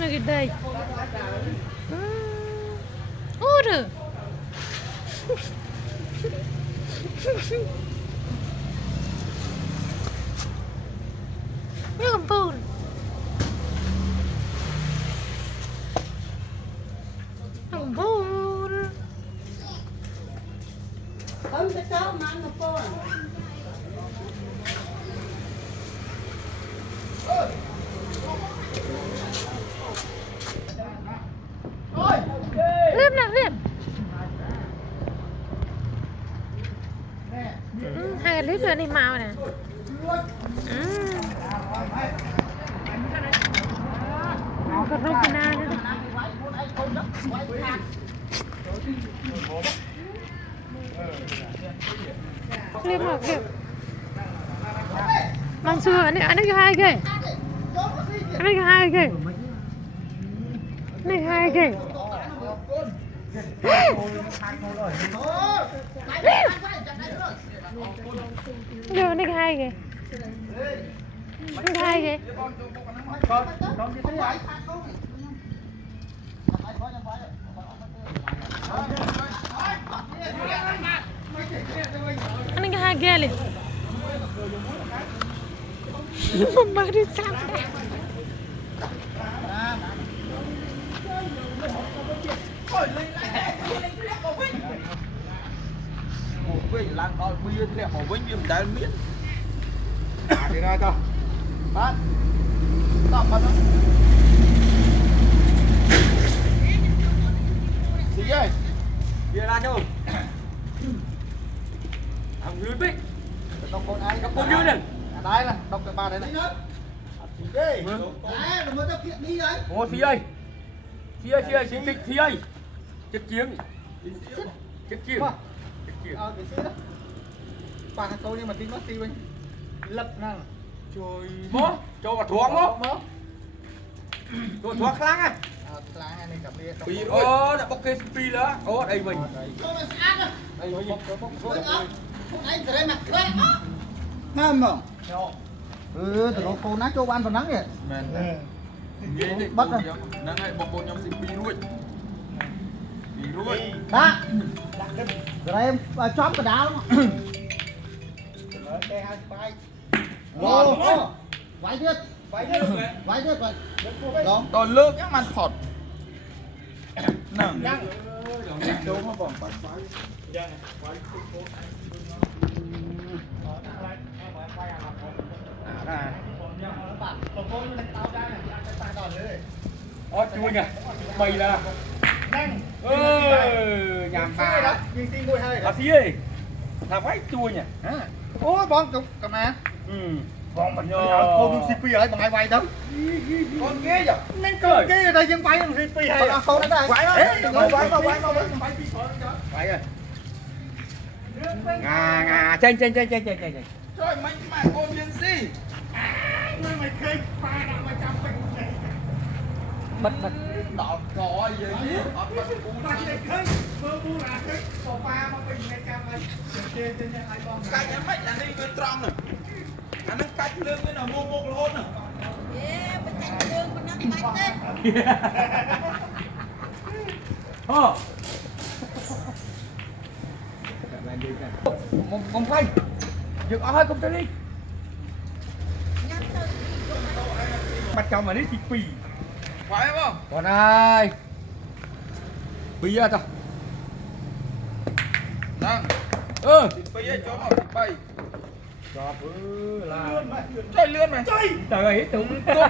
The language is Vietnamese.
Lagi đây. Ora. Ya ampun. Ampun. Không có cháu mà ăn một cô à? Liệp nè, liệp. Hai cái liệp rồi này màu nè. Còn rau pina nữa. Liệp nào liệp. Mang xưa anh ấy cái hai kìa. Anh ấy cái hai kìa. Này hai kìa. Giờ này hai kìa. Này hai kìa. Anh cái hai kìa liền. Mama đi sang. Quên lan con bia thế họ vinh viêm đại miến thì ra cho bác stop bắt đó gì vậy kia ra cho thằng dưới bích đọc con ai đọc con dưới này đây là đọc cái ba đấy này đây đừng có tập đi đấy ngồi phía ơi phía ơi chết chiến chết chiến cái xí đó ba thằng tôi nhưng mà tiếng nó xí bên lật năng trời mó cho vào thoáng mó cho thoáng kháng à kháng này cặp bia ô đã bốc cái pi đó ô đây mình đây mình bốc Anh sẽ mặt khỏe á. Mầm mầm. Từ nó cô nát cho ban vào nắng kìa. Bắt rồi. Nắng này bốc bột nhóm xí pi luôn Đó. Rồi em chóp cái đá lắm. Wow. Vãi thiết. Vãi thiết vậy. Đó, còn lương các màn phọt. Nè. Đâu mà bỏng bắt phái. Ô chui nè. Mày là nhàm bà đó nhưng xin ngồi hơi là gì là váy chui nhỉ ô bong cục cầm nè con mình cô đừng cp ở bằng ai quay đâu con kia vậy nên con kia ở đây dân quay bằng cp hay con đây quay rồi ngà trên trời mày mà con viên gì mày khơi pha nào mà chăm bật đỏ cò gì ở bật cú này khơi mưa mưa là khơi cò pha mà bình này cam này trên hai con cái nhà máy là đi bên trong này anh nó cách lương cái nào mua một lon này bên cạnh lương bên nắng bạch đấy. Ô con phanh dừng ở hơi công ty đi bắt chồng mà đi thì pì phải không còn ai bây giờ tao đang bây giờ cho nó bay cho là chơi lươn mày chơi trời ơi tưởng tôi